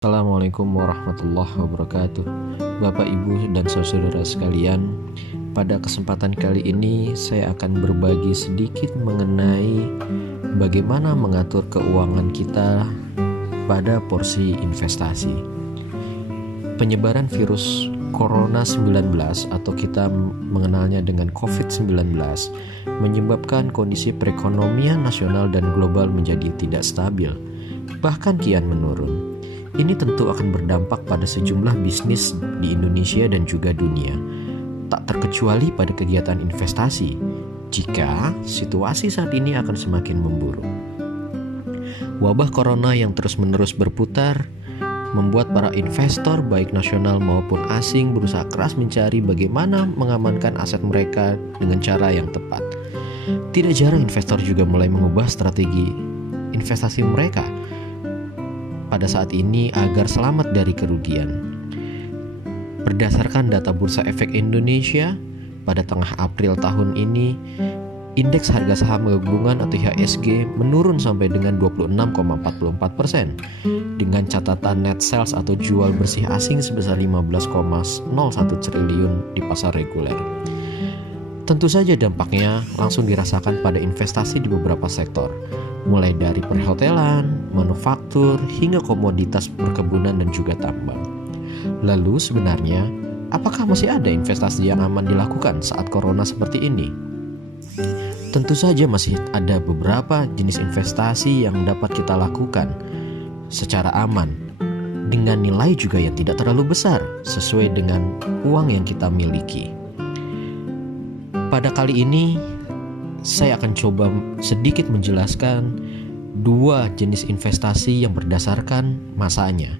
Assalamualaikum warahmatullahi wabarakatuh. Bapak, Ibu, dan saudara sekalian, pada kesempatan kali ini saya akan berbagi sedikit mengenai bagaimana mengatur keuangan kita pada porsi investasi. Penyebaran virus Corona 19 atau kita mengenalnya dengan COVID-19 menyebabkan kondisi perekonomian nasional dan global menjadi tidak stabil, bahkan kian menurun. Ini tentu akan berdampak pada sejumlah bisnis di Indonesia dan juga dunia, tak terkecuali pada kegiatan investasi, jika situasi saat ini akan semakin memburuk. Wabah corona yang terus-menerus berputar membuat para investor baik nasional maupun asing berusaha keras mencari bagaimana mengamankan aset mereka dengan cara yang tepat. Tidak jarang investor juga mulai mengubah strategi investasi mereka pada saat ini agar selamat dari kerugian. Berdasarkan data Bursa Efek Indonesia, pada tengah April tahun ini, indeks harga saham gabungan atau IHSG menurun sampai dengan 26,44%, dengan catatan net sales atau jual bersih asing sebesar 15,01 triliun di pasar reguler. Tentu saja dampaknya langsung dirasakan pada investasi di beberapa sektor, mulai dari perhotelan, manufaktur, hingga komoditas perkebunan dan juga tambang. Lalu sebenarnya, apakah masih ada investasi yang aman dilakukan saat corona seperti ini? Tentu saja masih ada beberapa jenis investasi yang dapat kita lakukan secara aman, dengan nilai juga yang tidak terlalu besar, sesuai dengan uang yang kita miliki. Pada kali ini, saya akan coba sedikit menjelaskan dua jenis investasi yang berdasarkan masanya,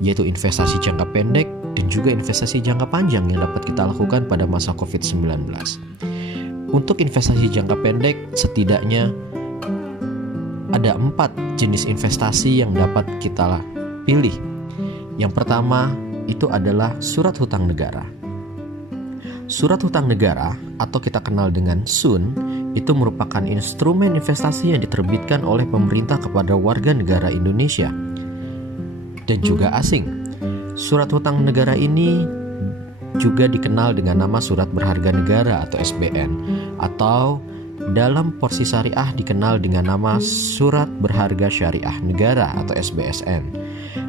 yaitu investasi jangka pendek dan juga investasi jangka panjang yang dapat kita lakukan pada masa COVID-19. Untuk investasi jangka pendek, setidaknya ada 4 jenis investasi yang dapat kita pilih. Yang pertama itu adalah surat hutang negara. Surat hutang negara atau kita kenal dengan SUN itu merupakan instrumen investasi yang diterbitkan oleh pemerintah kepada warga negara Indonesia dan juga asing. Surat hutang negara ini juga dikenal dengan nama surat berharga negara atau SBN, atau dalam porsi syariah dikenal dengan nama surat berharga syariah negara atau SBSN.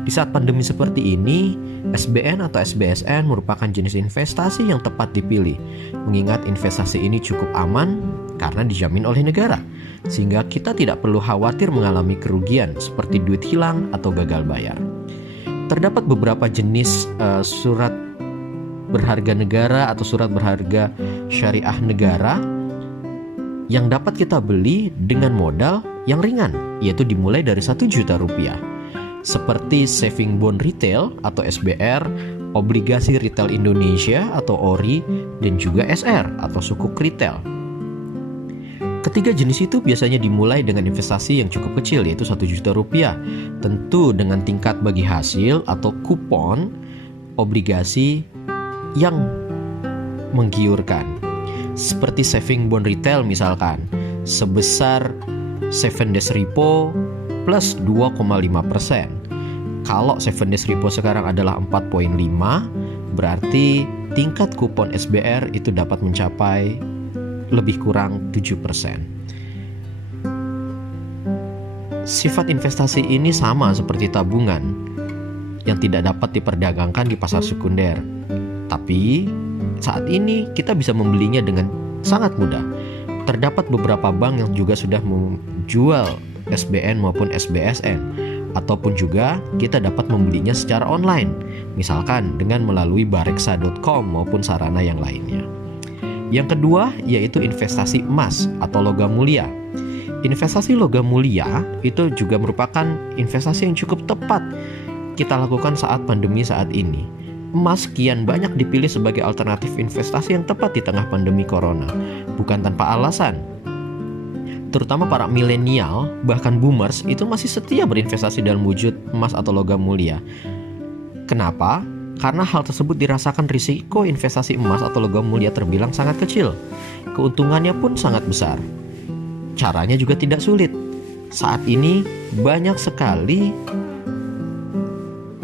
Di saat pandemi seperti ini, SBN atau SBSN merupakan jenis investasi yang tepat dipilih, mengingat investasi ini cukup aman karena dijamin oleh negara, sehingga kita tidak perlu khawatir mengalami kerugian seperti duit hilang atau gagal bayar. Terdapat beberapa jenis surat berharga negara atau surat berharga syariah negara yang dapat kita beli dengan modal yang ringan, yaitu dimulai dari 1 juta rupiah, seperti Saving Bond Retail atau SBR, Obligasi Retail Indonesia atau ORI, dan juga SR atau Sukuk Retail. Ketiga jenis itu biasanya dimulai dengan investasi yang cukup kecil, yaitu 1 juta rupiah, tentu dengan tingkat bagi hasil atau kupon obligasi yang menggiurkan, seperti Saving Bond Retail misalkan, sebesar 7 days repo plus 2,5%. Kalau 7 days repo sekarang adalah 4,5, berarti tingkat kupon SBR itu dapat mencapai lebih kurang 7%. Sifat investasi ini sama seperti tabungan yang tidak dapat diperdagangkan di pasar sekunder. Tapi saat ini kita bisa membelinya dengan sangat mudah. Terdapat beberapa bank yang juga sudah menjual SBN maupun SBSN, ataupun juga kita dapat membelinya secara online, misalkan dengan melalui bareksa.com maupun sarana yang lainnya. Yang kedua yaitu investasi emas atau logam mulia. Investasi logam mulia itu juga merupakan investasi yang cukup tepat kita lakukan saat pandemi saat ini. Emas kian banyak dipilih sebagai alternatif investasi yang tepat di tengah pandemi corona, bukan tanpa alasan. Terutama para milenial, bahkan boomers, itu masih setia berinvestasi dalam wujud emas atau logam mulia. Kenapa? Karena hal tersebut dirasakan risiko investasi emas atau logam mulia terbilang sangat kecil. Keuntungannya pun sangat besar. Caranya juga tidak sulit. Saat ini banyak sekali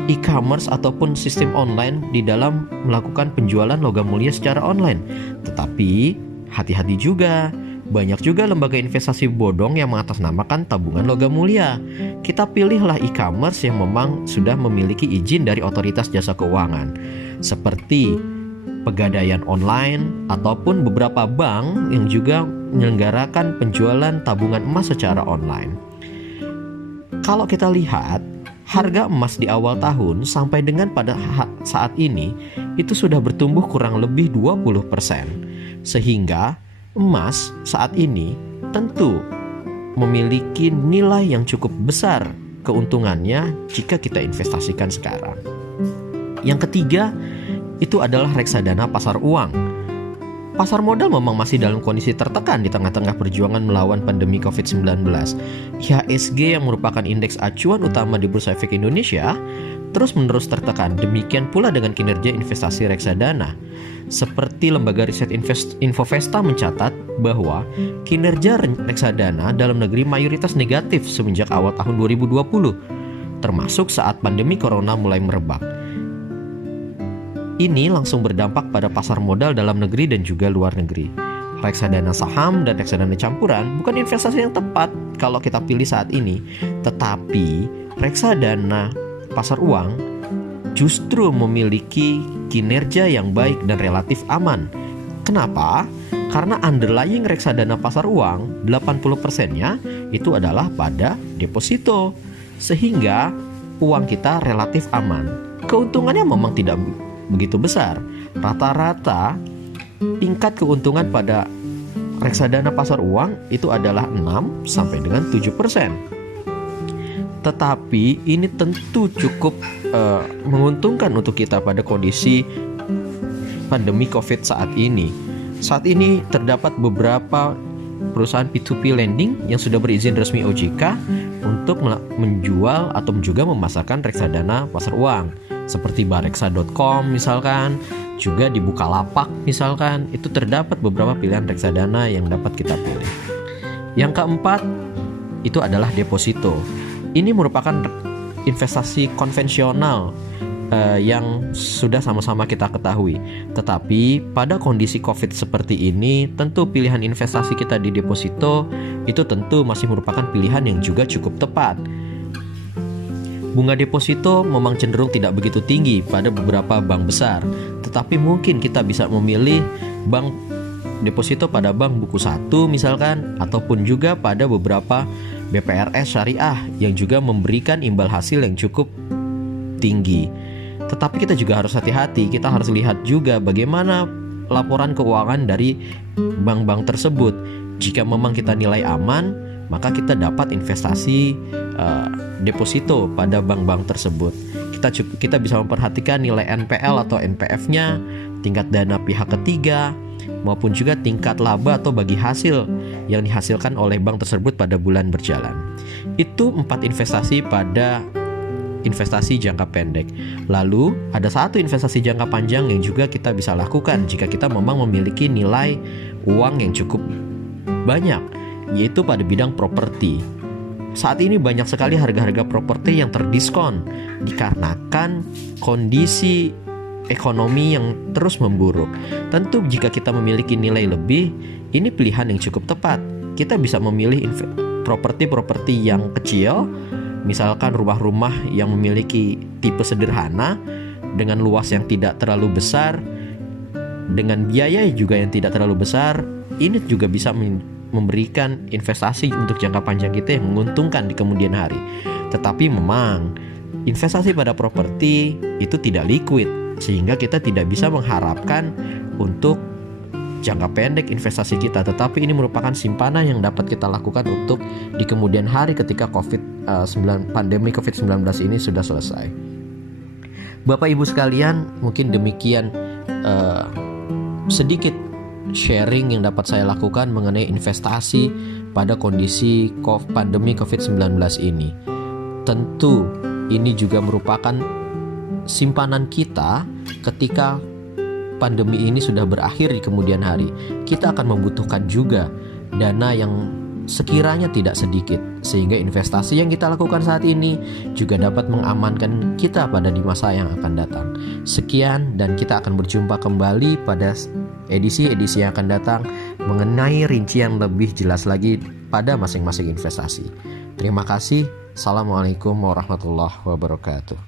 e-commerce ataupun sistem online di dalam melakukan penjualan logam mulia secara online. Tetapi hati-hati juga, banyak juga lembaga investasi bodong yang mengatasnamakan tabungan logam mulia. Kita pilihlah e-commerce yang memang sudah memiliki izin dari otoritas jasa keuangan, seperti Pegadaian Online ataupun beberapa bank yang juga menyelenggarakan penjualan tabungan emas secara online. Kalau kita lihat, harga emas di awal tahun sampai dengan pada saat ini itu sudah bertumbuh kurang lebih 20%. Sehingga emas saat ini tentu memiliki nilai yang cukup besar keuntungannya jika kita investasikan sekarang. Yang ketiga itu adalah reksadana pasar uang. Pasar modal memang masih dalam kondisi tertekan di tengah-tengah perjuangan melawan pandemi COVID-19. IHSG yang merupakan indeks acuan utama di Bursa Efek Indonesia terus-menerus tertekan. Demikian pula dengan kinerja investasi reksadana. Seperti lembaga riset Infovesta mencatat bahwa kinerja reksadana dalam negeri mayoritas negatif semenjak awal tahun 2020, termasuk saat pandemi corona mulai merebak. Ini langsung berdampak pada pasar modal dalam negeri dan juga luar negeri. Reksadana saham dan reksadana campuran bukan investasi yang tepat kalau kita pilih saat ini. Tetapi reksadana pasar uang justru memiliki kinerja yang baik dan relatif aman. Kenapa? Karena underlying reksadana pasar uang 80%-nya itu adalah pada deposito. Sehingga uang kita relatif aman. Keuntungannya memang tidak begitu besar. Rata-rata tingkat keuntungan pada reksadana pasar uang itu adalah 6 sampai dengan 7%. Tetapi ini tentu cukup menguntungkan untuk kita pada kondisi pandemi COVID saat ini. Saat ini terdapat beberapa perusahaan P2P lending yang sudah berizin resmi OJK untuk menjual atau juga memasarkan reksadana pasar uang. Seperti bareksa.com misalkan, juga di Bukalapak misalkan, itu terdapat beberapa pilihan reksadana yang dapat kita pilih. Yang keempat, itu adalah deposito. Ini merupakan investasi konvensional yang sudah sama-sama kita ketahui. Tetapi pada kondisi COVID seperti ini, tentu pilihan investasi kita di deposito itu tentu masih merupakan pilihan yang juga cukup tepat. Bunga deposito memang cenderung tidak begitu tinggi pada beberapa bank besar, tetapi mungkin kita bisa memilih bank deposito pada bank buku satu misalkan, ataupun juga pada beberapa BPRS syariah yang juga memberikan imbal hasil yang cukup tinggi. Tetapi kita juga harus hati-hati, kita harus lihat juga bagaimana laporan keuangan dari bank-bank tersebut. Jika memang kita nilai aman, maka kita dapat investasi deposito pada bank-bank tersebut. Kita bisa memperhatikan nilai NPL atau NPF-nya, tingkat dana pihak ketiga, maupun juga tingkat laba atau bagi hasil yang dihasilkan oleh bank tersebut pada bulan berjalan. Itu 4 investasi pada investasi jangka pendek. Lalu ada satu investasi jangka panjang yang juga kita bisa lakukan jika kita memang memiliki nilai uang yang cukup banyak, yaitu pada bidang properti. Saat ini banyak sekali harga-harga properti yang terdiskon dikarenakan kondisi ekonomi yang terus memburuk. Tentu jika kita memiliki nilai lebih, ini pilihan yang cukup tepat. Kita bisa memilih properti-properti yang kecil, misalkan rumah-rumah yang memiliki tipe sederhana dengan luas yang tidak terlalu besar, dengan biaya juga yang tidak terlalu besar. Ini juga bisa memberikan investasi untuk jangka panjang kita yang menguntungkan di kemudian hari. Tetapi memang investasi pada properti itu tidak liquid, sehingga kita tidak bisa mengharapkan untuk jangka pendek investasi kita. Tetapi ini merupakan simpanan yang dapat kita lakukan untuk di kemudian hari ketika pandemi COVID-19 ini sudah selesai. Bapak Ibu sekalian, mungkin demikian sedikit sharing yang dapat saya lakukan mengenai investasi pada kondisi pandemi COVID-19 ini. Tentu ini juga merupakan simpanan kita ketika pandemi ini sudah berakhir di kemudian hari. Kita akan membutuhkan juga dana yang sekiranya tidak sedikit, sehingga investasi yang kita lakukan saat ini juga dapat mengamankan kita pada di masa yang akan datang. Sekian, dan kita akan berjumpa kembali pada edisi-edisi yang akan datang mengenai rincian lebih jelas lagi pada masing-masing investasi. Terima kasih. Assalamualaikum warahmatullahi wabarakatuh.